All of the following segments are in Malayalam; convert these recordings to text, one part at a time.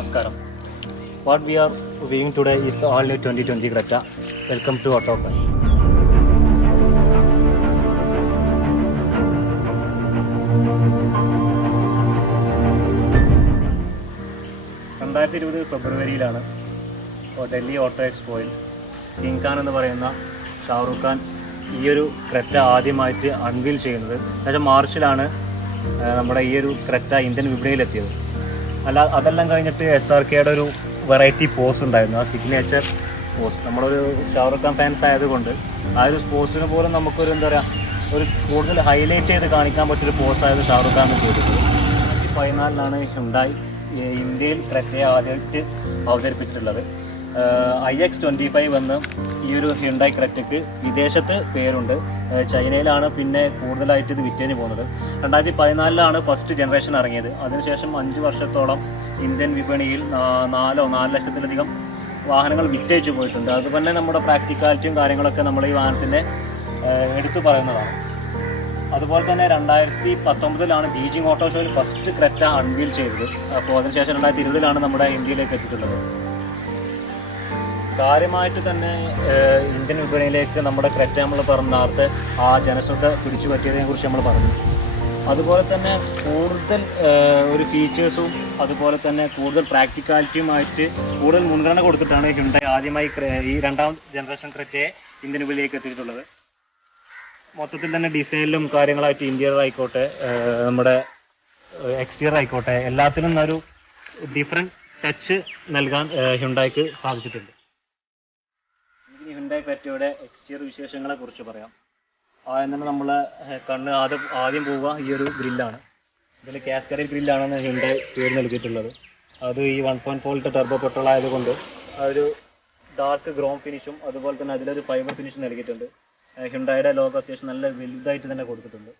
Namaskaram. What we are viewing today is the all new 2020 Creta. Welcome to Autopan. ഫെബ്രുവരിയിലാണ് ഡൽഹി ഓട്ടോ എക്സ്പോയിൽ കിങ് ഖാൻ എന്ന് പറയുന്ന ഷാറൂഖ് ഖാൻ ഈ ഒരു ക്രെറ്റ ആദ്യമായിട്ട് അൺവീൽ ചെയ്യുന്നത്. അതായത് മാർച്ചിലാണ് നമ്മുടെ ഈ ഒരു ക്രെറ്റ ഇന്ത്യൻ വിപണിയിലെത്തിയത്. അതെല്ലാം കഴിഞ്ഞിട്ട് SRKയുടെ ഒരു വെറൈറ്റി പോസ് ഉണ്ടായിരുന്നു, ആ സിഗ്നേച്ചർ പോസ്. നമ്മളൊരു ഷാറൂഖ് ഖാൻ ഫാൻസ് ആയതുകൊണ്ട് ആ ഒരു പോസിന് പോലും നമുക്കൊരു എന്താ പറയുക, ഒരു കൂടുതൽ ഹൈലൈറ്റ് ചെയ്ത് കാണിക്കാൻ പറ്റിയൊരു പോസായിരുന്നു ഷാറൂഖ് ഖാൻ ചെയ്തിട്ടുള്ളത്. 2014 ഹ്യുണ്ടായി ഇന്ത്യയിൽ ക്രെറ്റയെ ആദ്യമായിട്ട് അവതരിപ്പിച്ചിട്ടുള്ളത്. iX25 എന്ന് ഈ ഒരു ഹ്യുണ്ടായി ക്രെറ്റയ്ക്ക് വിദേശത്ത് പേരുണ്ട്. ചൈനയിലാണ് പിന്നെ കൂടുതലായിട്ട് ഇത് വിറ്റേഞ്ഞ് പോകുന്നത്. 2014 ഫസ്റ്റ് ജനറേഷൻ ഇറങ്ങിയത്. അതിനുശേഷം 5 വർഷത്തോളം ഇന്ത്യൻ വിപണിയിൽ 4 ലക്ഷത്തിലധികം വാഹനങ്ങൾ വിറ്റഴിച്ചു പോയിട്ടുണ്ട്. അതുപോലെ നമ്മുടെ പ്രാക്ടിക്കാലിറ്റിയും കാര്യങ്ങളൊക്കെ നമ്മൾ ഈ വാഹനത്തിൻ്റെ എടുത്തു പറയുന്നതാണ്. അതുപോലെ തന്നെ 2019 ബീജിംഗ് ഓട്ടോ ഷോയിൽ ഫസ്റ്റ് ക്രെറ്റ അൺവീൽ ചെയ്തത്. അപ്പോൾ അതിനുശേഷം 2020 നമ്മുടെ ഇന്ത്യയിലേക്ക് എത്തിയിട്ടുള്ളത്. കാര്യമായിട്ട് തന്നെ ഇന്ത്യൻ വിപണിയിലേക്ക് നമ്മുടെ ക്രെറ്റ നമ്മൾ പറഞ്ഞ നേരത്തെ ആ ജനശ്രദ്ധ പിടിച്ചു പറ്റിയതിനെ കുറിച്ച് നമ്മൾ പറഞ്ഞു. അതുപോലെ തന്നെ കൂടുതൽ ഒരു ഫീച്ചേഴ്സും അതുപോലെ തന്നെ കൂടുതൽ പ്രാക്ടിക്കാലിറ്റിയുമായിട്ട് കൂടുതൽ മുൻഗണന കൊടുത്തിട്ടാണ് ഹ്യുണ്ടായി ആദ്യമായി ഈ 2ാം ജനറേഷൻ ക്രെറ്റയെ ഇന്ത്യൻ വിപണിയിലേക്ക് എത്തിയിട്ടുള്ളത്. മൊത്തത്തിൽ തന്നെ ഡിസൈനിലും കാര്യങ്ങളായിട്ട് ഇന്റീരിയർ ആയിക്കോട്ടെ, നമ്മുടെ എക്സ്റ്റീരിയർ ആയിക്കോട്ടെ, എല്ലാത്തിനും ഒരു ഡിഫറെൻറ്റ് ടച്ച് നൽകാൻ ഹ്യുണ്ടായിക്ക് സാധിച്ചിട്ടുണ്ട്. ഇനി ഹ്യുണ്ടായി ക്രെറ്റയുടെ എക്സ്റ്റീരിയർ വിശേഷങ്ങളെ കുറിച്ച് പറയാം. ആദ്യം തന്നെ നമ്മൾ കണ്ണ് ആദ്യം പോവുക ഈ ഒരു ഗ്രില്ലാണ്. ഇതിൽ കാസ്കേഡ് ഗ്രില്ലാണെന്ന് ഹ്യുണ്ടായി പേര് നൽകിയിട്ടുള്ളത്. അത് ഈ 1.4 ലിറ്റർ ടർബോ പെട്രോൾ ആയതുകൊണ്ട് ഒരു ഡാർക്ക് ഗ്രോം ഫിനിഷും അതുപോലെ തന്നെ അതിലൊരു ഫൈബർ ഫിനിഷും നൽകിയിട്ടുണ്ട്. ഹ്യുണ്ടായിയുടെ ലോഗോ അത്യാവശ്യം നല്ല വലുതായിട്ട് തന്നെ കൊടുത്തിട്ടുണ്ട്.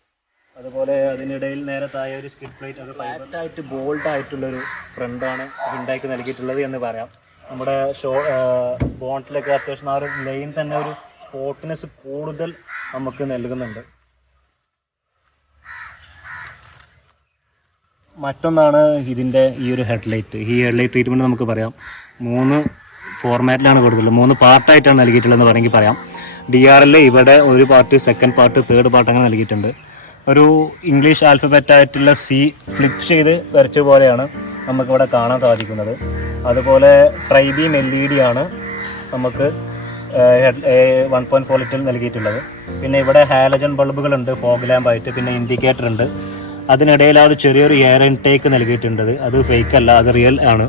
അതുപോലെ അതിനിടയിൽ നേരെ താഴെ ഒരു സ്കിഡ് പ്ലേറ്റ്, അത് ഫ്ലാറ്റായിട്ട് ബോൾഡായിട്ടുള്ളൊരു ഫ്രണ്ടാണ് ഹ്യുണ്ടായിക്ക് നൽകിയിട്ടുള്ളത് എന്ന് പറയാം. നമ്മുടെ ബോണ്ടിലൊക്കെ അത്യാവശ്യം ആ ഒരു ലൈൻ തന്നെ ഒരു സ്പോർട്ടിനെസ് കൂടുതൽ നമുക്ക് നൽകുന്നുണ്ട്. മറ്റൊന്നാണ് ഇതിൻ്റെ ഈ ഒരു ഹെഡ്ലൈറ്റ്. ഈ ഹെഡ്ലൈറ്റ് ട്രീറ്റ്മെൻറ്റ് നമുക്ക് പറയാം 3 ഫോർമാറ്റിലാണ് കൊടുത്തിട്ടുള്ളത്. 3 പാർട്ടായിട്ടാണ് നൽകിയിട്ടുള്ളതെന്ന് വേണമെങ്കിൽ പറയാം. DRL ഇവിടെ ഒരു part, second part, third part അങ്ങനെ നൽകിയിട്ടുണ്ട്. ഒരു ഇംഗ്ലീഷ് ആൽഫബറ്റ് ആയിട്ടുള്ള C ഫ്ലിപ്പ് ചെയ്ത് വരച്ച പോലെയാണ് നമുക്കിവിടെ കാണാൻ സാധിക്കുന്നത്. അതുപോലെ ട്രൈബീം LED ആണ് നമുക്ക് 1.4 ലിറ്റർ നൽകിയിട്ടുള്ളത്. പിന്നെ ഇവിടെ ഹാലജൻ ബൾബുകളുണ്ട്, ഫോഗ് ലാമ്പ് ആയിട്ട്. പിന്നെ ഇൻഡിക്കേറ്റർ ഉണ്ട്. അതിനിടയിൽ ആ ഒരു ചെറിയൊരു എയർ ഇൻടേക്ക് നൽകിയിട്ടുണ്ട്. അത് ഫേക്ക് അല്ല, അത് റിയൽ ആണ്.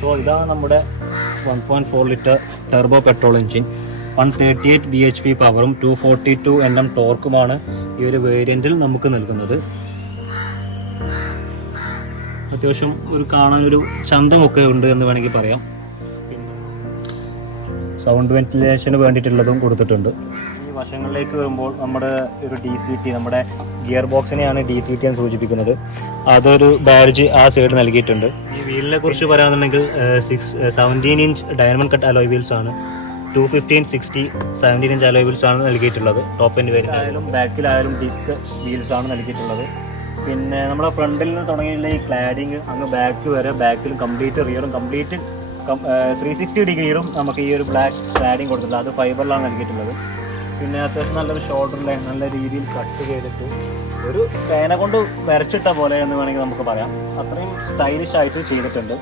സോ ഇതാണ് നമ്മുടെ 1.4 litre turbo petrol engine. 138 bhp പവറും 242 Nm ടോർക്കുമാണ് ഈ ഒരു വേരിയന്റിൽ നമുക്ക് നൽകുന്നത്. അത്യാവശ്യം ഒരു കാണാനൊരു ചന്തമൊക്കെ ഉണ്ട് എന്ന് വേണമെങ്കിൽ പറയാം. സൗണ്ട് വെന്റിലേഷന് വേണ്ടിയിട്ടുള്ളതും കൊടുത്തിട്ടുണ്ട്. ഈ വശങ്ങളിലേക്ക് വരുമ്പോൾ നമ്മുടെ ഒരു DCT, നമ്മുടെ ഗിയർ ബോക്സിനെയാണ് DCT എന്ന് സൂചിപ്പിക്കുന്നത്. അതൊരു ബാഡ്ജ് ആ സൈഡ് നൽകിയിട്ടുണ്ട്. ഈ വീലിനെ കുറിച്ച് പറയുകയാണെന്നുണ്ടെങ്കിൽ 17 inch diamond cut alloy wheels ആണ്. 215, 60, 17 ഇഞ്ച് അലോയ് വീൽസ് ആണ് നൽകിയിട്ടുള്ളത്. ടോപ്പ് എൻഡ് വേരിയന്റിലായാലും ബാക്കിലായാലും ഡിസ്ക് വീൽസ് ആണ് നൽകിയിട്ടുള്ളത്. പിന്നെ നമ്മുടെ ഫ്രണ്ടിൽ നിന്ന് തുടങ്ങിയുള്ള ഈ ക്ലാഡിങ് അങ്ങ് ബാക്ക് വരെ, ബാക്കിലും കംപ്ലീറ്റ്, റിയറും കംപ്ലീറ്റ് 360 ഡിഗ്രിയിലും നമുക്ക് ഈ ഒരു ബ്ലാക്ക് ക്ലാഡിങ് കൊടുത്തിട്ടുള്ളത്. അത് ഫൈബറിലാണ് നൽകിയിട്ടുള്ളത്. പിന്നെ അത്യാവശ്യം നല്ലൊരു ഷോൾഡർ ലൈൻ നല്ല രീതിയിൽ കട്ട് ചെയ്തിട്ട് ഒരു പേന കൊണ്ട് വരച്ചിട്ട പോലെ എന്ന് വേണമെങ്കിൽ നമുക്ക് പറയാം. അത്രയും സ്റ്റൈലിഷ് ആയിട്ട് ചെയ്തിട്ടുണ്ട്.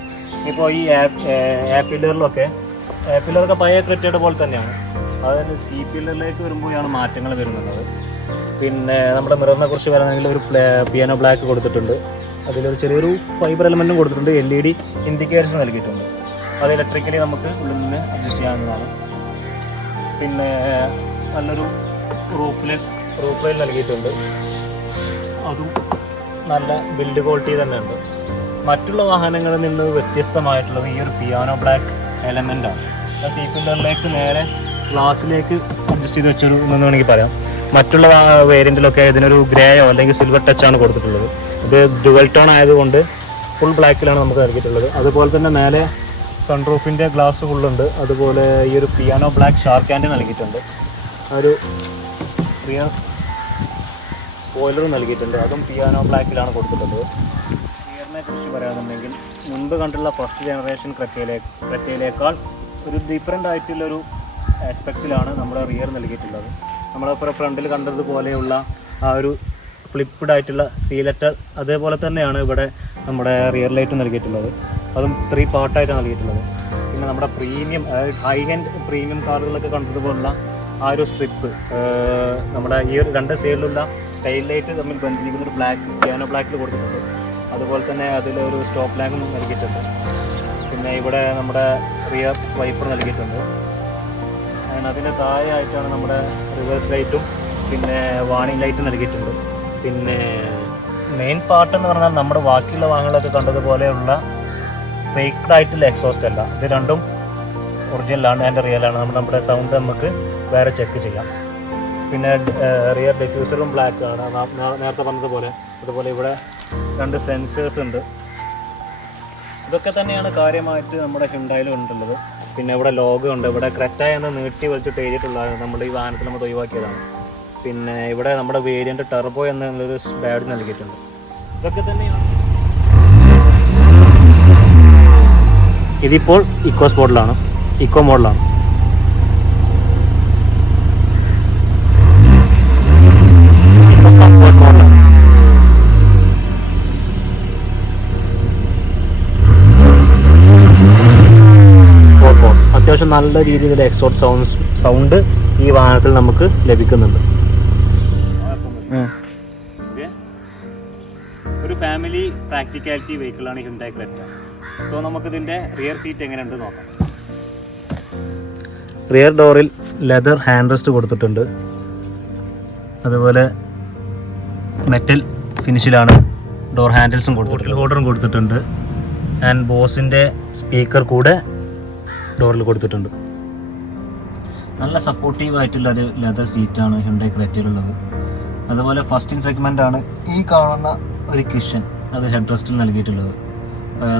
ഇപ്പോൾ ഈ പില്ലറിലൊക്കെ പഴയ ക്രെറ്റയുടെ പോലെ തന്നെയാണ്. അതായത് C പില്ലറിലേക്ക് വരുമ്പോഴാണ് മാറ്റങ്ങൾ വരുന്നത്. പിന്നെ നമ്മുടെ മിററിനെ കുറിച്ച് പറയുകയാണെങ്കിൽ ഒരു പിയാനോ ബ്ലാക്ക് കൊടുത്തിട്ടുണ്ട്. അതിലൊരു ചെറിയൊരു ഫൈബർ എലമെൻറ്റും കൊടുത്തിട്ടുണ്ട്. LED ഇൻഡിക്കേറ്റേഴ്സ് നൽകിയിട്ടുണ്ട്. അത് ഇലക്ട്രിക്കലി നമുക്ക് ഉള്ളിൽ നിന്ന് അഡ്ജസ്റ്റ് ചെയ്യാവുന്നതാണ്. പിന്നെ നല്ലൊരു റൂഫ് ലൈൻ നൽകിയിട്ടുണ്ട്. അതും നല്ല ബിൽഡ് ക്വാളിറ്റി തന്നെ ഉണ്ട്. മറ്റുള്ള വാഹനങ്ങളിൽ നിന്ന് വ്യത്യസ്തമായിട്ടുള്ളത് ഈ ഒരു പിയാനോ ബ്ലാക്ക് എലമെൻ്റാണ്. C പില്ലറിലേക്ക് നേരെ ഗ്ലാസ്സിലേക്ക് അഡ്ജസ്റ്റ് ചെയ്ത് വെച്ചൊരു എന്ന് വേണമെങ്കിൽ പറയാം. മറ്റുള്ള വേരിയൻറ്റിലൊക്കെ ഇതിനൊരു ഗ്രേയോ അല്ലെങ്കിൽ സിൽവർ ടച്ചാണ് കൊടുത്തിട്ടുള്ളത്. ഇത് ഡുവൽ ടോൺ ആയതുകൊണ്ട് ഫുൾ ബ്ലാക്കിലാണ് നമുക്ക് നൽകിയിട്ടുള്ളത്. അതുപോലെ തന്നെ മേലെ സൺറൂഫിൻ്റെ ഗ്ലാസ് ഫുള്ളുണ്ട്. അതുപോലെ ഈ ഒരു പിയാനോ ബ്ലാക്ക് ഷാർക്ക് ഹാൻഡ് നൽകിയിട്ടുണ്ട്. ഒരു റിയർ സ്പോയിലർ നൽകിയിട്ടുണ്ട്. അതും പിയാനോ ബ്ലാക്കിലാണ് കൊടുത്തിട്ടുള്ളത്. റിയറിനെ കുറിച്ച് പറയുകയാണെന്നുണ്ടെങ്കിൽ മുൻപ് കണ്ടുള്ള ഫസ്റ്റ് ജനറേഷൻ ക്രെറ്റയിലേക്കാൾ ഒരു ഡിഫറെൻ്റ് ആയിട്ടുള്ളൊരു ആസ്പെക്റ്റിലാണ് നമ്മുടെ റിയർ നൽകിയിട്ടുള്ളത്. നമ്മളിപ്പോൾ ഫ്രണ്ടിൽ കണ്ടതുപോലെയുള്ള ആ ഒരു ഫ്ലിപ്പ്ഡ് ആയിട്ടുള്ള സീലറ്റർ അതേപോലെ തന്നെയാണ് ഇവിടെ നമ്മുടെ റിയർ ലൈറ്റ് നൽകിയിട്ടുള്ളത്. അതും 3 പാർട്ടായിട്ടാണ് നൽകിയിട്ടുള്ളത്. പിന്നെ നമ്മുടെ പ്രീമിയം ഹൈ എൻഡ് പ്രീമിയം കാറുകളൊക്കെ കണ്ടതുപോലുള്ള ആ ഒരു സ്ട്രിപ്പ് നമ്മുടെ ഈ ഒരു 2 സൈഡിലുള്ള ടൈൽ ലൈറ്റ് തമ്മിൽ ബന്ധിപ്പിക്കുന്ന ഒരു പിയാനോ ബ്ലാക്കിൽ കൊടുത്തിട്ടുണ്ട്. അതുപോലെ തന്നെ അതിലൊരു സ്റ്റോപ്പ് ലാമ്പും നൽകിയിട്ടുണ്ട്. പിന്നെ ഇവിടെ നമ്മുടെ റിയർ വൈപ്പർ നൽകിയിട്ടുണ്ട്. അതിന് താഴെ ആയിട്ടാണ് നമ്മുടെ റിവേഴ്സ് ലൈറ്റും പിന്നെ വാണിംഗ് ലൈറ്റും നൽകിയിട്ടുണ്ട്. പിന്നെ മെയിൻ പാർട്ട് എന്ന് പറഞ്ഞാൽ നമ്മുടെ ബാക്കിയുള്ള വാഹനങ്ങളൊക്കെ കണ്ടതുപോലെയുള്ള ഫേക്ക്ഡ് ആയിട്ടുള്ള എക്സോസ്റ്റ് അല്ല. ഇത് രണ്ടും ഒറിജിനലാണ് ആൻഡ് റിയലാണ്. നമ്മുടെ സൗണ്ട് നമുക്ക് വേറെ ചെക്ക് ചെയ്യാം. പിന്നെ റിയർ ഡിഫ്യൂസറും ബ്ലാക്ക് ആണ്, നേരത്തെ പറഞ്ഞതുപോലെ. അതുപോലെ ഇവിടെ 2 സെൻസേഴ്സ് ഉണ്ട്. ഇതൊക്കെ തന്നെയാണ് കാര്യമായിട്ട് നമ്മുടെ ഹ്യുണ്ടായിൽ ഉണ്ടുള്ളത്. പിന്നെ ഇവിടെ ലോഗോ ഉണ്ട്. ഇവിടെ ക്രെറ്റ എന്ന് നീട്ടി വലിച്ചിട്ട് എഴുതിയിട്ടുള്ളതാണ്. നമ്മുടെ ഈ വാഹനത്തിൽ നമ്മൾ ഒഴിവാക്കിയതാണ്. പിന്നെ ഇവിടെ നമ്മുടെ വേരിയൻ്റ് ടെർബോ എന്നുള്ളൊരു ബാഡ് നൽകിയിട്ടുണ്ട്. ഇതൊക്കെ തന്നെയാണ്. ഇതിപ്പോൾ ഇക്കോ മോഡലാണ്. അത്യാവശ്യം നല്ല രീതിയിൽ എക്സോട്ട് സൗണ്ട് ഈ വാഹനത്തിൽ നമുക്ക് ലഭിക്കുന്നുണ്ട്. ഒരു ഫാമിലി പ്രാക്ടിക്കാലിറ്റി വെഹിക്കിളാണ് ഹ്യുണ്ടായി ക്രെറ്റ. സോ നമുക്കിതിൻ്റെ റിയർ സീറ്റ് എങ്ങനെയുണ്ട് നോക്കാം. റിയർ ഡോറിൽ ലെതർ ഹാൻഡ് റെസ്റ്റ് കൊടുത്തിട്ടുണ്ട്. അതുപോലെ മെറ്റൽ ഫിനിഷിലാണ് ഡോർ ഹാൻഡിൽസും കൊടുത്തിട്ടുണ്ട്. ഹോൾഡറും കൊടുത്തിട്ടുണ്ട്. ആൻഡ് ബോസിൻ്റെ സ്പീക്കർ കൂടെ ഡോറിൽ കൊടുത്തിട്ടുണ്ട്. നല്ല സപ്പോർട്ടീവ് ആയിട്ടുള്ളൊരു ലെതർ സീറ്റാണ് ഹ്യുണ്ടായി ക്രെറ്റയിലുള്ളത്. അതുപോലെ ഫസ്റ്റ് ഇൻ സെഗ്മെൻ്റ് ആണ് ഈ കാണുന്ന ഒരു കിഷൻ, അത് ഹെഡ് റെസ്റ്റിൽ നൽകിയിട്ടുള്ളത്.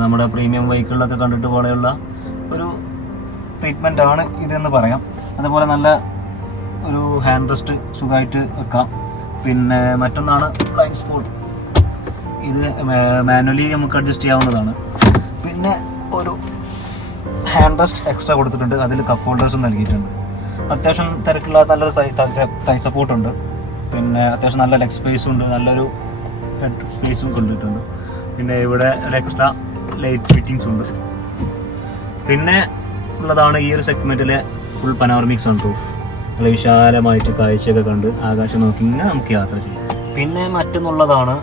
നമ്മുടെ പ്രീമിയം വെഹിക്കിളിലൊക്കെ കണ്ടിട്ട് പോലെയുള്ള ഒരു ട്രീറ്റ്മെൻ്റ് ആണ് ഇതെന്ന് പറയാം. അതുപോലെ നല്ല ഒരു ഹാൻഡ് റെസ്റ്റ് സുഖമായിട്ട് വെക്കാം. പിന്നെ മറ്റൊന്നാണ് ബ്ലൈൻഡ് സ്പോട്ട്. ഇത് മാനുവലി നമുക്ക് അഡ്ജസ്റ്റ് ചെയ്യാവുന്നതാണ്. പിന്നെ ഒരു ഹാൻഡ് റെസ്റ്റ് എക്സ്ട്രാ കൊടുത്തിട്ടുണ്ട്. അതിൽ കപ്പ് ഹോൾഡേഴ്സും നൽകിയിട്ടുണ്ട്. അത്യാവശ്യം തിരക്കുള്ള നല്ലൊരു തൈ സപ്പോർട്ടുണ്ട്. പിന്നെ അത്യാവശ്യം നല്ല ലെഗ് സ്പേസും ഉണ്ട്. നല്ലൊരു ഹെഡ് സ്പേസും കൊണ്ടിട്ടുണ്ട്. പിന്നെ ഇവിടെ ഒരു എക്സ്ട്രാ ലൈറ്റ് ഫിറ്റിങ്സ് ഉണ്ട്. പിന്നെ ഉള്ളതാണ് ഈ ഒരു സെഗ്മെൻറ്റിലെ ഫുൾ പനോറമിക് സൺറൂഫ്. നല്ല വിശാലമായിട്ട് കാഴ്ചയൊക്കെ കണ്ട് ആകാശം നോക്കി ഇങ്ങനെ നമുക്ക് യാത്ര ചെയ്യാം. പിന്നെ മറ്റൊന്നുള്ളതാണ്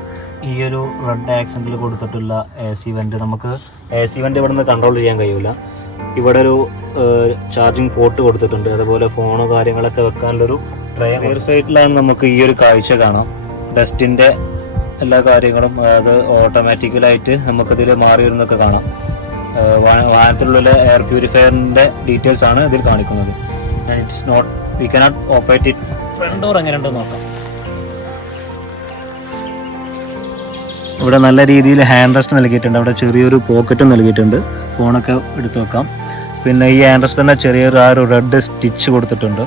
ഈ ഒരു റെഡ് ആക്സെൻറ്റിൽ കൊടുത്തിട്ടുള്ള AC വെൻ്റ്. നമുക്ക് AC വെൻ്റ് ഇവിടെ നിന്ന് കൺട്രോൾ ചെയ്യാൻ കഴിയില്ല. ഇവിടെ ഒരു ചാർജിങ് പോർട്ട് കൊടുത്തിട്ടുണ്ട്. അതുപോലെ ഫോണോ കാര്യങ്ങളൊക്കെ വെക്കാനുള്ളൊരു റിയർ സൈഡിലാണ് നമുക്ക് ഈ ഒരു കാഴ്ച കാണാം. ഡസ്റ്റിൻ്റെ എല്ലാ കാര്യങ്ങളും അത് ഓട്ടോമാറ്റിക്കലായിട്ട് നമുക്കതിൽ മാറി വരുന്നൊക്കെ കാണാം. വാഹനത്തിലുള്ള എയർ പ്യൂരിഫയറിൻ്റെ ഡീറ്റെയിൽസ് ആണ് ഇതിൽ കാണിക്കുന്നത്. It's not we cannot operate it. Front door എങ്ങനെയുണ്ടെന്ന് നോക്കാം. ഇവിടെ നല്ല രീതിയിൽ ഹാൻഡ് റെസ്റ്റ് നൽകിയിട്ടുണ്ട്. അവിടെ ചെറിയൊരു പോക്കറ്റും നൽകിയിട്ടുണ്ട്, ഫോണൊക്കെ എടുത്തു വെക്കാം. പിന്നെ ഈ ഹാൻഡ് റെസ്റ്റ് തന്നെ ചെറിയൊരു ആ ഒരു റെഡ് സ്റ്റിച്ച് കൊടുത്തിട്ടുണ്ട്.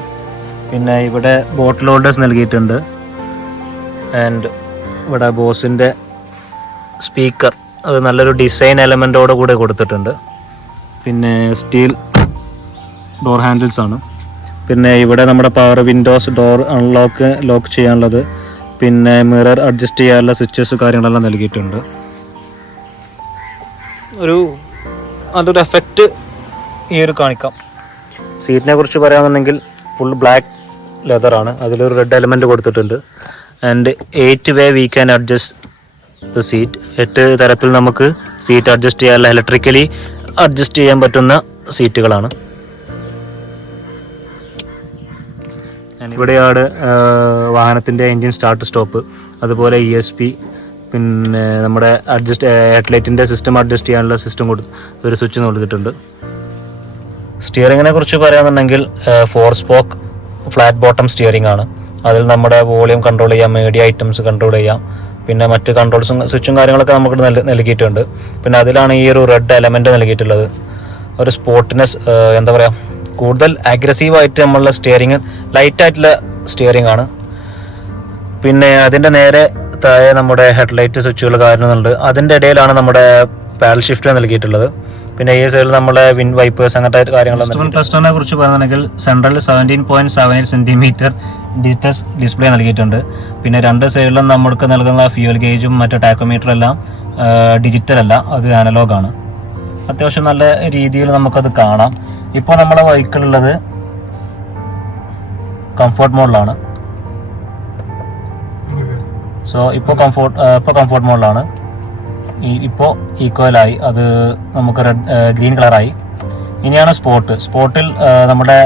പിന്നെ ഇവിടെ ബോട്ടിൽ ഹോൾഡേഴ്സ് നൽകിയിട്ടുണ്ട്. ആൻഡ് ഇവിടെ ബോസിൻ്റെ സ്പീക്കർ അത് നല്ലൊരു ഡിസൈൻ എലമെൻറ്റോട് കൂടെ കൊടുത്തിട്ടുണ്ട്. പിന്നെ സ്റ്റീൽ ഡോർ ഹാൻഡിൽസ് ആണ്. പിന്നെ ഇവിടെ നമ്മുടെ പവർ വിൻഡോസ്, ഡോർ ലോക്ക് ചെയ്യാനുള്ളത്, പിന്നെ മിറർ അഡ്ജസ്റ്റ് ചെയ്യാനുള്ള സ്വിച്ചസ് കാര്യങ്ങളെല്ലാം നൽകിയിട്ടുണ്ട്. അതൊരു എഫക്റ്റ് ഈ ഒരു കാണിക്കാം. സീറ്റിനെ കുറിച്ച് പറയുകയാണെന്നുണ്ടെങ്കിൽ ഫുൾ ബ്ലാക്ക് ലെതറാണ്. അതിലൊരു റെഡ് എലമെൻറ്റ് കൊടുത്തിട്ടുണ്ട്. And 8 way we can adjust the seat. 8 തരത്തിൽ നമുക്ക് സീറ്റ് അഡ്ജസ്റ്റ് ചെയ്യാനുള്ള ഇലക്ട്രിക്കലി അഡ്ജസ്റ്റ് ചെയ്യാൻ പറ്റുന്ന സീറ്റുകളാണ്. ഇവിടെയാണ് വാഹനത്തിൻ്റെ എൻജിൻ സ്റ്റാർട്ട് സ്റ്റോപ്പ്, അതുപോലെ ESP, പിന്നെ നമ്മുടെ ഹെഡ്ലൈറ്റിൻ്റെ സിസ്റ്റം അഡ്ജസ്റ്റ് ചെയ്യാനുള്ള സിസ്റ്റം ഒരു സ്വിച്ച് കൊടുത്തിട്ടുണ്ട്. സ്റ്റിയറിങ്ങിനെ കുറിച്ച് പറയുകയാണെന്നുണ്ടെങ്കിൽ 4 സ്പോക്ക് ഫ്ലാറ്റ് ബോട്ടം സ്റ്റിയറിംഗ് ആണ്. അതിൽ നമ്മുടെ വോളിയം കൺട്രോൾ ചെയ്യാം, മീഡിയ ഐറ്റംസ് കൺട്രോൾ ചെയ്യാം. പിന്നെ മറ്റ് കൺട്രോൾസും സ്വിച്ചും കാര്യങ്ങളൊക്കെ നമുക്ക് നൽകിയിട്ടുണ്ട്. പിന്നെ അതിലാണ് ഈ ഒരു റെഡ് എലമെൻറ്റ് നൽകിയിട്ടുള്ളത്. ഒരു സ്പോർട്ടിനെസ്, എന്താ പറയുക, കൂടുതൽ അഗ്രസീവായിട്ട് നമ്മളുടെ സ്റ്റിയറിങ്, ലൈറ്റായിട്ടുള്ള സ്റ്റിയറിംഗ് ആണ്. പിന്നെ അതിൻ്റെ നേരെ താഴെ നമ്മുടെ ഹെഡ്ലൈറ്റ് സ്വിച്ചുകൾ കാണുന്നുണ്ട്. അതിൻ്റെ ഇടയിലാണ് നമ്മുടെ പാഡൽ ഷിഫ്റ്റ് നൽകിയിട്ടുള്ളത്. പിന്നെ ഈ സൈഡിൽ നമ്മുടെ വിൻ വൈപ്പേഴ്സ് അങ്ങനത്തെ കാര്യങ്ങളൊന്നും. ക്ലസ്റ്ററിനെ കുറിച്ച് പറയുകയാണെങ്കിൽ സെൻട്രലിൽ 17.78 സെൻറ്റിമീറ്റർ ഡിജിറ്റൽ ഡിസ്പ്ലേ നൽകിയിട്ടുണ്ട്. പിന്നെ രണ്ട് സൈഡിലും നമുക്ക് നൽകുന്ന ഫ്യൂൽ ഗേജും മറ്റു ടാക്കോമീറ്ററും എല്ലാം ഡിജിറ്റൽ അല്ല, അത് അനലോഗാണ്. അത്യാവശ്യം നല്ല രീതിയിൽ നമുക്കത് കാണാം. ഇപ്പോൾ നമ്മുടെ വെഹിക്കിളുള്ളത് കംഫോർട്ട് മോഡിലാണ്. സോ ഇപ്പോൾ കംഫോർട്ട് മോഡിലാണ്. ഇപ്പോൾ ഈക്വലായി, അത് നമുക്ക് ഗ്രീൻ കളറായി. ഇനിയാണ് സ്പോർട്ടിൽ നമ്മുടെ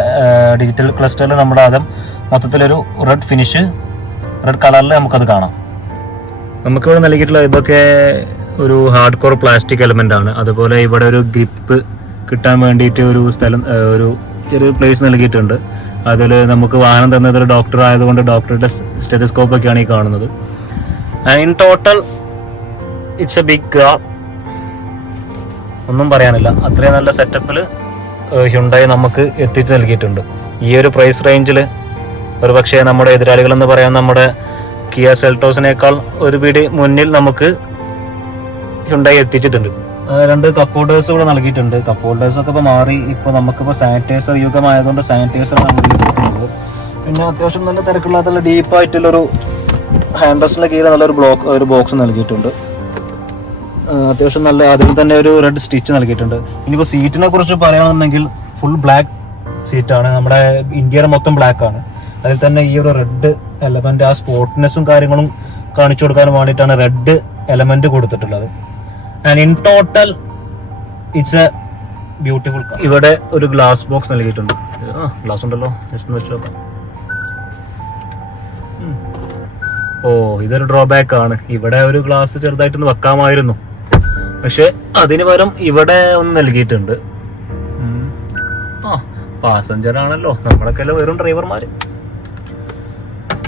ഡിജിറ്റൽ ക്ലസ്റ്ററിൽ നമ്മുടെ ആദ്യം മൊത്തത്തിലൊരു റെഡ് കളറിൽ നമുക്കത് കാണാം. നമുക്കിവിടെ നൽകിയിട്ടുള്ള ഇതൊക്കെ ഒരു ഹാർഡ് കോർ പ്ലാസ്റ്റിക് എലമെൻ്റ് ആണ്. അതുപോലെ ഇവിടെ ഒരു ഗ്രിപ്പ് കിട്ടാൻ വേണ്ടിയിട്ട് ഒരു ചെറിയ പ്ലേസ് നൽകിയിട്ടുണ്ട്. അതിൽ നമുക്ക് വാഹനം തന്നത് ഒരു ഡോക്ടർ ആയതുകൊണ്ട് ഡോക്ടറുടെ സ്റ്റെതസ്കോപ്പ് ഒക്കെയാണ് ഈ കാണുന്നത്. In total it's a big car, ഒന്നും പറയാനില്ല. അത്രയും നല്ല സെറ്റപ്പിൽ ഹ്യുണ്ടായി നമുക്ക് എത്തിച്ച് നൽകിയിട്ടുണ്ട്. ഈ ഒരു പ്രൈസ് റേഞ്ചിൽ ഒരു പക്ഷേ നമ്മുടെ എതിരാളികളെന്ന് പറയാൻ നമ്മുടെ കിയ സെൽട്ടോസിനേക്കാൾ ഒരു പിടി മുന്നിൽ നമുക്ക് ഹ്യുണ്ടായി എത്തിച്ചിട്ടുണ്ട്. രണ്ട് കപ്പ് ഹോൾഡേഴ്സ് ഇവിടെ നൽകിയിട്ടുണ്ട്. കപ്പ് ഹോൾഡേഴ്സ് ഒക്കെ ഇപ്പോൾ മാറി. ഇപ്പോൾ നമുക്കിപ്പോൾ സാനിറ്റൈസർ യുഗമായതുകൊണ്ട് സാനിറ്റൈസർ നൽകിയിട്ടുണ്ട്. പിന്നെ അത്യാവശ്യം നല്ല തിരക്കില്ലാത്തുള്ള ഡീപ്പായിട്ടുള്ളൊരു ഹാൻഡ് റെസ്റ്റിൻ്റെ കീഴിൽ നല്ലൊരു ബോക്സ് നൽകിയിട്ടുണ്ട്. അത്യാവശ്യം നല്ല, അതിൽ തന്നെ ഒരു റെഡ് സ്റ്റിച്ച് നൽകിയിട്ടുണ്ട്. ഇനിയിപ്പോൾ സീറ്റിനെ കുറിച്ച് പറയുകയാണെന്നുണ്ടെങ്കിൽ ഫുൾ ബ്ലാക്ക് സീറ്റാണ്. നമ്മുടെ ഇന്ത്യയുടെ മൊത്തം ബ്ലാക്ക് ആണ്. അതിൽ തന്നെ ഈ ഒരു റെഡ് എലമെന്റ്, ആ സ്പോർട്ട്നെസ്സും കാര്യങ്ങളും കാണിച്ചു കൊടുക്കാൻ വേണ്ടിയിട്ടാണ് റെഡ് എലമെന്റ് കൊടുത്തിട്ടുള്ളത്. And in total it's A beautiful car. ഇവിടെ ഒരു ഗ്ലാസ് ബോക്സ് നൽകിയിട്ടുണ്ട്. ഗ്ലാസ് ഉണ്ടല്ലോ, ജസ്റ്റ് വെച്ച് നോക്കാം. ഇതൊരു ഡ്രോബാക്ക് ആണ്. ഇവിടെ ഒരു ഗ്ലാസ് ചെറുതായിട്ടൊന്ന് വെക്കാമായിരുന്നു, പക്ഷെ അതിന് പകരം ഇവിടെ ഒന്ന് നൽകിയിട്ടുണ്ട്. പാസഞ്ചർ ആണല്ലോ, നമ്മളൊക്കെ വെറും ഡ്രൈവർമാര്.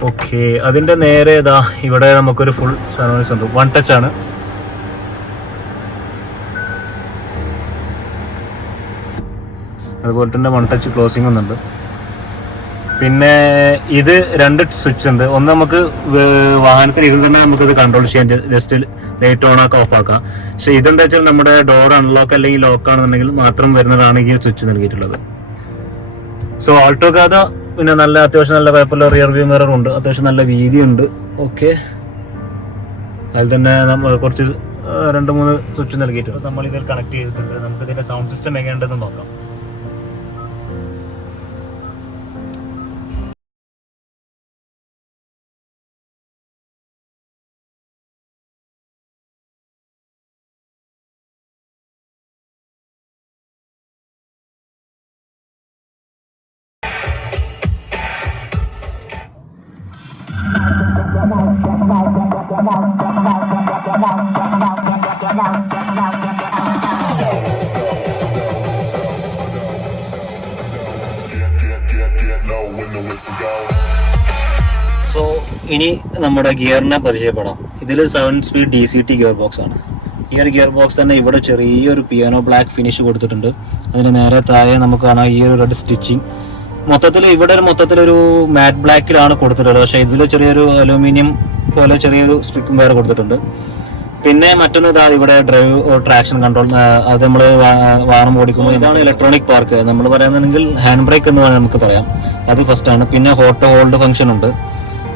ഓക്കെ, അതിന്റെ നേരെ ഇതാ ഇവിടെ നമുക്കൊരു ഫുൾ സർവീസ് ഉണ്ട്. 1 ടച്ച് ആണ്. അതുപോലെ തന്നെ 1 ടച്ച് ക്ലോസിംഗ് ഒന്നുണ്ട്. പിന്നെ ഇത് 2 സ്വിച്ച് ഉണ്ട്. ഒന്ന് നമുക്ക് വാഹനത്തിൽ ഇതിൽ തന്നെ നമുക്കത് കൺട്രോൾ ചെയ്യാൻ, ജസ്റ്റ് ലൈറ്റ് ഓൺ ആക്കാം, ഓഫ് ആക്കാം. പക്ഷെ ഇതെന്താ വെച്ചാൽ നമ്മുടെ ഡോർ അൺലോക്ക് അല്ലെങ്കിൽ ലോക്ക് ആണെന്നുണ്ടെങ്കിൽ മാത്രം വരുന്നതാണ് ഈ സ്വിച്ച് നൽകിയിട്ടുള്ളത്. സോ ആൾട്ടോക്കാത പിന്നെ നല്ല അത്യാവശ്യം നല്ല കുഴപ്പമില്ല. റിയർ വ്യൂ മിറർ ഉണ്ട്, അത്യാവശ്യം നല്ല വീതിയുണ്ട്. ഓക്കെ, അതിൽ തന്നെ നമ്മൾ കുറച്ച് 2-3 സ്വിച്ച് നൽകിയിട്ടുണ്ട്. നമ്മൾ ഇതിൽ കണക്ട് ചെയ്തിട്ടുണ്ട്. നമുക്ക് ഇതിന്റെ സൗണ്ട് സിസ്റ്റം എങ്ങനെയുണ്ടെന്ന് നോക്കാം. സോ ഇനി നമ്മുടെ ഗിയറിനെ പരിചയപ്പെടാം. ഇതിൽ 7 സ്പീഡ് DCT ഗിയർ ബോക്സ് ആണ്. ഈ ഒരു ഗിയർ ബോക്സ് തന്നെ ഇവിടെ ചെറിയൊരു പിയാനോ ബ്ലാക്ക് ഫിനിഷ് കൊടുത്തിട്ടുണ്ട്. അതിന് നേരെ താഴെ നമുക്ക് കാണാം ഈ ഒരു റെഡ് സ്റ്റിച്ചിങ്. മൊത്തത്തിലൊരു മാറ്റ് ബ്ലാക്കിലാണ് കൊടുത്തിട്ടുള്ളത്. പക്ഷേ ഇതിൽ ചെറിയൊരു അലൂമിനിയം പോലെ ചെറിയൊരു സ്ട്രിക്കും വേറെ കൊടുത്തിട്ടുണ്ട്. പിന്നെ മറ്റൊന്ന് ഇതാ ഇവിടെ ഡ്രൈവ് ട്രാക്ഷൻ കൺട്രോൾ, അത് നമ്മൾ വാഹനം ഓടിക്കുമ്പോൾ ഇതാണ് ഇലക്ട്രോണിക് പാർക്ക്. നമ്മൾ പറയുന്നുണ്ടെങ്കിൽ ഹാൻഡ് ബ്രേക്ക് എന്ന് വേണമെങ്കിൽ നമുക്ക് പറയാം. അത് ഫസ്റ്റ് ആണ്. പിന്നെ ഹോട്ട് ഹോൾഡ് ഫംഗ്ഷൻ ഉണ്ട്.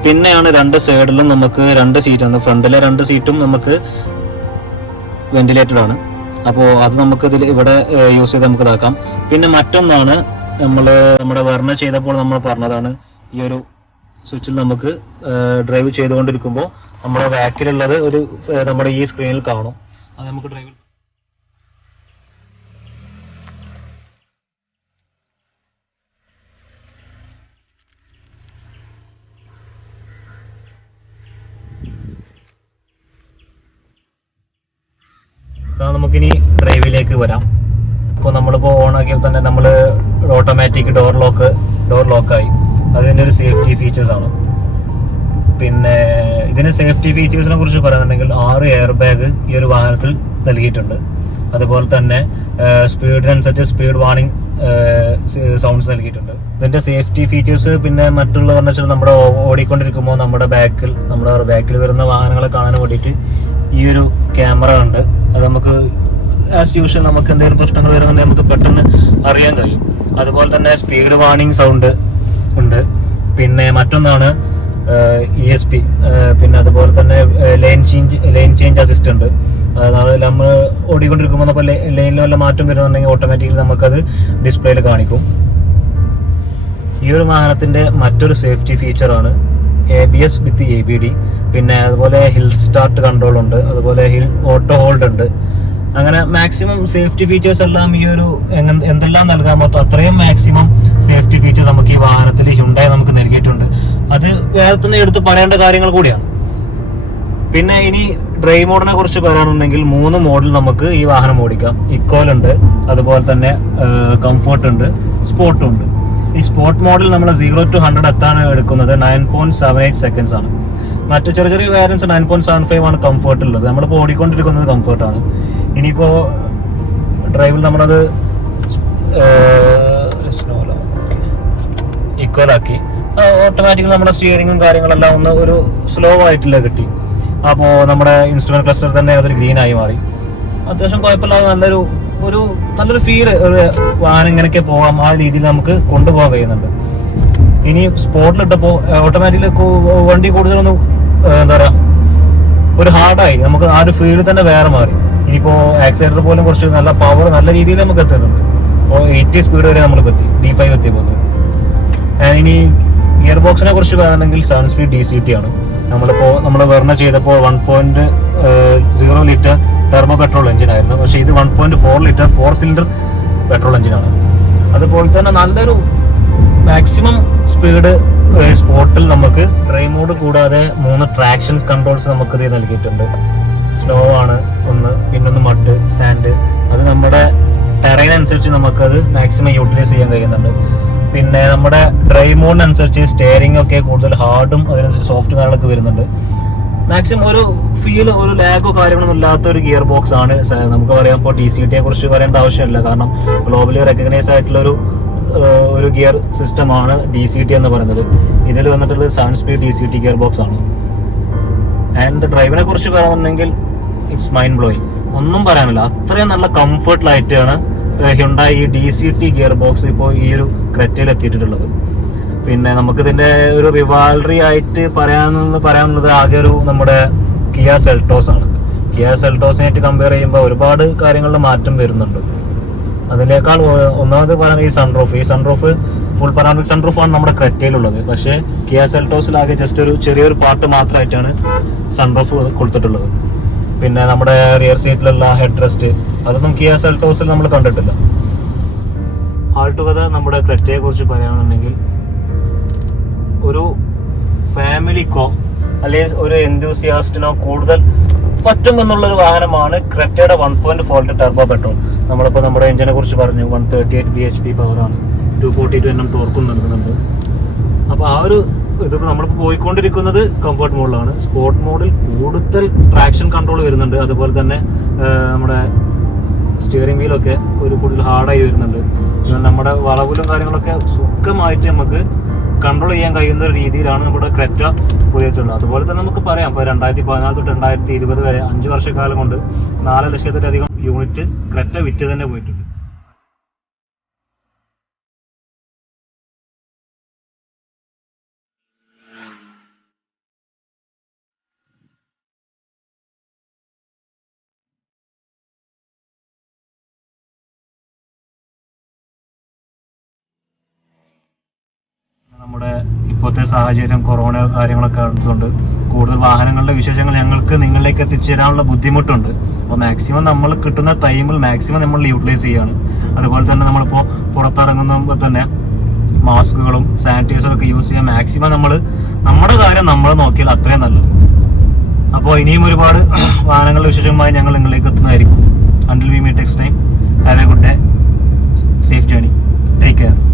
പിന്നെയാണ് 2 സൈഡിലും നമുക്ക് 2 സീറ്റാണ്. ഫ്രണ്ടിലെ 2 സീറ്റും നമുക്ക് വെന്റിലേറ്റഡ് ആണ്. അപ്പോൾ അത് നമുക്ക് ഇവിടെ യൂസ് ചെയ്ത് നമുക്ക് ഇതാക്കാം. പിന്നെ മറ്റൊന്നാണ് നമ്മുടെ വർണ്ണ ചെയ്തപ്പോൾ നമ്മൾ പറഞ്ഞതാണ്, ഈ ഒരു സ്വിച്ചിൽ നമുക്ക് ഡ്രൈവ് ചെയ്തുകൊണ്ടിരിക്കുമ്പോൾ നമ്മുടെ ബാക്കിലുള്ളത് നമ്മുടെ ഈ സ്ക്രീനിൽ കാണും. അത് നമുക്ക് ഡ്രൈവ് നമുക്കിനി ഡ്രൈവിലേക്ക് വരാം. ഇപ്പോൾ നമ്മളിപ്പോൾ ഓൺ ആക്കിയപ്പോൾ തന്നെ നമ്മൾ ഓട്ടോമാറ്റിക് ഡോർ ലോക്കായി. അതിൻ്റെ ഒരു സേഫ്റ്റി ഫീച്ചേഴ്സ് ആണ്. പിന്നെ ഇതിന് സേഫ്റ്റി ഫീച്ചേഴ്സിനെ കുറിച്ച് പറയുന്നുണ്ടെങ്കിൽ 6 എയർ ബാഗ് ഈ ഒരു വാഹനത്തിൽ നൽകിയിട്ടുണ്ട്. അതുപോലെ തന്നെ സ്പീഡിനനുസരിച്ച് സ്പീഡ് വാർണിംഗ് സൗണ്ട്സ് നൽകിയിട്ടുണ്ട്. ഇതിന്റെ സേഫ്റ്റി ഫീച്ചേഴ്സ് പിന്നെ മറ്റുള്ള പറഞ്ഞാൽ വെച്ചാൽ നമ്മുടെ ഓടിക്കൊണ്ടിരിക്കുമ്പോൾ നമ്മുടെ ബാക്കിൽ വരുന്ന വാഹനങ്ങളെ കാണാൻ വേണ്ടിയിട്ട് ഈ ഒരു ക്യാമറ ഉണ്ട്. അത് നമുക്ക് ആസ് യൂഷ്വൽ നമുക്ക് എന്തെങ്കിലും പ്രശ്നങ്ങൾ വരുന്നുണ്ടെങ്കിൽ നമുക്ക് പെട്ടെന്ന് അറിയാൻ കഴിയും. അതുപോലെ തന്നെ സ്പീഡ് വാർണിംഗ് സൗണ്ട് ഉണ്ട്. പിന്നെ മറ്റൊന്നാണ് ESP, പിന്നെ അതുപോലെ തന്നെ ലൈൻ ചേഞ്ച് അസിസ്റ്റ് ഉണ്ട്. അതായത് നമ്മൾ ഓടിക്കൊണ്ടിരിക്കുമ്പോൾ അപ്പോൾ ലൈനിൽ വല്ല മാറ്റം വരുന്നുണ്ടെങ്കിൽ ഓട്ടോമാറ്റിക്കലി നമുക്കത് ഡിസ്പ്ലേയിൽ കാണിക്കും. ഈ ഒരു വാഹനത്തിന്റെ മറ്റൊരു സേഫ്റ്റി ഫീച്ചറാണ് ABS വിത്ത് ABD. പിന്നെ അതുപോലെ ഹിൽ സ്റ്റാർട്ട് കൺട്രോൾ ഉണ്ട്. അതുപോലെ ഹിൽ ഓട്ടോ ഹോൾഡ് ഉണ്ട്. അങ്ങനെ മാക്സിമം സേഫ്റ്റി ഫീച്ചേഴ്സ് എല്ലാം ഈ ഒരു എന്തെല്ലാം നൽകാൻ പറ്റും അത്രയും മാക്സിമം സേഫ്റ്റി ഫീച്ചേഴ്സ് നമുക്ക് ഈ വാഹനത്തിൽ ഹ്യുണ്ടായി നമുക്ക് നൽകിയിട്ടുണ്ട്. അത് വേറെ തന്നെ എടുത്ത് പറയേണ്ട കാര്യങ്ങൾ കൂടിയാണ്. പിന്നെ ഇനി ഡ്രൈവ് മോഡിനെ കുറിച്ച് പറയാനുണ്ടെങ്കിൽ 3 മോഡിൽ നമുക്ക് ഈ വാഹനം ഓടിക്കാം. ഇക്കോലുണ്ട്, അതുപോലെ തന്നെ കംഫർട്ട് ഉണ്ട്, സ്പോർട്ടും ഉണ്ട്. ഈ സ്പോർട്ട് മോഡിൽ നമ്മൾ 0 to 100 എത്താൻ എടുക്കുന്നത് 9.78 സെക്കൻഡ്സ് ആണ്. മറ്റു ചെറിയ ചെറിയ വേരിയൻസ് 9.75 ആണ് കംഫർട്ട് ഉള്ളത്. നമ്മളിപ്പോൾ ഓടിക്കൊണ്ടിരിക്കുന്നത് കംഫർട്ടാണ്. ഇനിയിപ്പോൾ ഡ്രൈവിൽ നമ്മളത് ഇക്വലാക്കി ഓട്ടോമാറ്റിക്കലി നമ്മുടെ സ്റ്റിയറിങ്ങും കാര്യങ്ങളെല്ലാം ഒന്ന് ഒരു സ്ലോ ആയിട്ടില്ല കിട്ടി. അപ്പോൾ നമ്മുടെ ഇൻസ്ട്രുമെന്റ് ക്ലസ്റ്റർ തന്നെ അതൊരു ഗ്രീൻ ആയി മാറി. അത്യാവശ്യം കുഴപ്പമില്ലാതെ നല്ലൊരു ഫീല്, ഒരു വാഹനം ഇങ്ങനെയൊക്കെ പോകാം ആ രീതിയിൽ നമുക്ക് കൊണ്ടുപോകാൻ കഴിയുന്നുണ്ട്. ഇനി സ്പോർട്ടിലിട്ടപ്പോൾ ഓട്ടോമാറ്റിക്കലി വണ്ടി കൂടുതലൊന്നും എന്താ പറയുക ഒരു ഹാർഡായി, നമുക്ക് ആ ഒരു ഫീൽ തന്നെ വേറെ മാറി. ഇനിയിപ്പോൾ ആക്സിലേറ്റർ പോലും കുറച്ച് നല്ല പവർ നല്ല രീതിയിൽ നമുക്ക് എത്തുന്നുണ്ട്. അപ്പോൾ 80 സ്പീഡ് വരെ നമ്മളിപ്പോൾ എത്തി, D5 എത്തിയപ്പോൾ. ഇനി ഗിയർ ബോക്സിനെ കുറിച്ച് പറയുകയാണെങ്കിൽ 7 സ്പീഡ് DCT ആണ്. നമ്മൾ വെർണ ചെയ്തപ്പോൾ 1.0 ലിറ്റർ ടെർബോ പെട്രോൾ എഞ്ചിൻ ആയിരുന്നു. പക്ഷേ ഇത് 1.4 ലിറ്റർ 4 സിലിണ്ടർ പെട്രോൾ എഞ്ചിനാണ്. അതുപോലെ തന്നെ നല്ലൊരു മാക്സിമം സ്പീഡ് സ്പോർട്ടിൽ നമുക്ക് ഡ്രൈവ് മോഡ് കൂടാതെ 3 ട്രാക്ഷൻ കൺട്രോൾസ് നമുക്ക് ഇത് നൽകിയിട്ടുണ്ട്. സ്നോ ആണ് ഒന്ന്, പിന്നൊന്ന് മഡ്, സാൻഡ്. അത് നമ്മുടെ ടെറൈൻ അനുസരിച്ച് നമുക്കത് മാക്സിമം യൂട്ടിലൈസ് ചെയ്യാൻ കഴിയുന്നുണ്ട്. പിന്നെ നമ്മുടെ ഡ്രൈവ് മോഡിനനുസരിച്ച് സ്റ്റിയറിംഗ് ഒക്കെ കൂടുതൽ ഹാർഡും അതിനനുസരിച്ച് സോഫ്റ്റ് കാര്യങ്ങളൊക്കെ വരുന്നുണ്ട്. മാക്സിമം ഒരു ഫീൽ, ഒരു ലാഗോ കാര്യങ്ങളൊന്നും ഇല്ലാത്ത ഒരു ഗിയർ ബോക്സ് ആണ്. നമുക്ക് പറയാം ഇപ്പോൾ DCTയെ കുറിച്ച് പറയേണ്ട ആവശ്യമില്ല. കാരണം ഗ്ലോബലി റെക്കഗ്നൈസ് ആയിട്ടുള്ള ഒരു ഗിയർ സിസ്റ്റമാണ് DCT എന്ന് പറയുന്നത്. ഇതിൽ വന്നിട്ടുള്ളത് 7 സ്പീഡ് DCT ഗിയർ ബോക്സ് ആണ്. ആൻഡ് ഡ്രൈവിനെ കുറിച്ച് പറയുന്നുണ്ടെങ്കിൽ ഇറ്റ്സ് മൈൻഡ് ബ്ലോയിങ്, ഒന്നും പറയാനില്ല. അത്രയും നല്ല കംഫർട്ടിലായിട്ടാണ് ഹ്യുണ്ടായി ഈ DCT ഗിയർ ബോക്സ് ഇപ്പോൾ ഈ ഒരു ക്രെറ്റയിൽ എത്തിയിട്ടുള്ളത്. പിന്നെ നമുക്കിതിന്റെ ഒരു റിവാൽറി ആയിട്ട് പറയാനുള്ളത് ആകെ നമ്മുടെ കിയ സെൽട്ടോസ് ആണ്. കിയ സെൽട്ടോസിനായിട്ട് കമ്പയർ ചെയ്യുമ്പോൾ ഒരുപാട് കാര്യങ്ങളിൽ മാറ്റം വരുന്നുണ്ട്. അതിനേക്കാൾ ഒന്നാമത് പറയുന്നത് ഈ സൺറൂഫ് ഫുൾ പനോറമിക് സൺറൂഫ് ആണ് നമ്മുടെ ക്രെറ്റയിലുള്ളത്. പക്ഷേ കിയ സെൽട്ടോസിലാകെ ജസ്റ്റ് ഒരു ചെറിയൊരു പാർട്ട് മാത്രമായിട്ടാണ് സൺറൂഫ് കൊടുത്തിട്ടുള്ളത്. പിന്നെ നമ്മുടെ റിയർ സീറ്റിലുള്ള ഹെഡ് റെസ്റ്റ് അതൊന്നും കിയ സെൽട്ടോസിൽ നമ്മൾ കണ്ടിട്ടില്ല. ആൾട്ടുകഥ നമ്മുടെ ക്രെറ്റയെ കുറിച്ച് പറയുകയാണെന്നുണ്ടെങ്കിൽ ഒരു ഫാമിലിക്കോ അല്ലെങ്കിൽ ഒരു എന്തൂസിയാസ്റ്റിനോ കൂടുതൽ പറ്റുമെന്നുള്ളൊരു വാഹനമാണ് ക്രെറ്റയുടെ 1.4 ലിറ്റർ ടെർബോ പെട്രോൾ. നമ്മളിപ്പോൾ നമ്മുടെ എഞ്ചിനെ കുറിച്ച് പറഞ്ഞു, 138 bhp പവറാണ്, 242 Nm ടോർക്കും നൽകുന്നുണ്ട്. അപ്പോൾ ആ ഒരു ഇതിപ്പോൾ നമ്മളിപ്പോൾ പോയിക്കൊണ്ടിരിക്കുന്നത് കംഫർട്ട് മോഡിലാണ്. സ്പോർട്ട് മോഡിൽ കൂടുതൽ ട്രാക്ഷൻ കൺട്രോൾ വരുന്നുണ്ട്. അതുപോലെ തന്നെ നമ്മുടെ സ്റ്റിയറിംഗ് വീലൊക്കെ ഒരു കൂടുതൽ ഹാർഡായി വരുന്നുണ്ട്. നമ്മുടെ വളവിലും കാര്യങ്ങളൊക്കെ സുഖമായിട്ട് നമുക്ക് കൺട്രോൾ ചെയ്യാൻ കഴിയുന്ന ഒരു രീതിയിലാണ് നമ്മുടെ ക്രെറ്റ പുതിയിട്ടുള്ളത്. അതുപോലെ തന്നെ നമുക്ക് പറയാം, ഇപ്പോൾ 2014 തൊട്ട് 2020 വരെ 5 വർഷക്കാലം കൊണ്ട് 4 ലക്ഷത്തിലധികം യൂണിറ്റ് ക്രെറ്റ വിറ്റ് തന്നെ പോയിട്ടുണ്ട്. നമ്മുടെ ഇപ്പോഴത്തെ സാഹചര്യം കൊറോണ കാര്യങ്ങളൊക്കെ ഉള്ളതുകൊണ്ട് കൂടുതൽ വാഹനങ്ങളുടെ വിശേഷങ്ങൾ ഞങ്ങൾക്ക് നിങ്ങളിലേക്ക് എത്തിച്ചേരാനുള്ള ബുദ്ധിമുട്ടുണ്ട്. അപ്പോൾ മാക്സിമം നമ്മൾ കിട്ടുന്ന ടൈമിൽ മാക്സിമം നമ്മൾ യൂട്ടിലൈസ് ചെയ്യുകയാണ്. അതുപോലെ തന്നെ നമ്മളിപ്പോൾ പുറത്തിറങ്ങുമ്പോൾ തന്നെ മാസ്കുകളും സാനിറ്റൈസറും ഒക്കെ യൂസ് ചെയ്യാൻ മാക്സിമം നമ്മുടെ കാര്യം നമ്മൾ നോക്കിയാൽ അത്രയും നല്ലത്. അപ്പോൾ ഇനിയും ഒരുപാട് വാഹനങ്ങളുടെ വിശേഷങ്ങളുമായി ഞങ്ങൾ നിങ്ങളിലേക്ക് എത്തുന്നതായിരിക്കും. Until we meet next time, have a good day, safe journey, take care.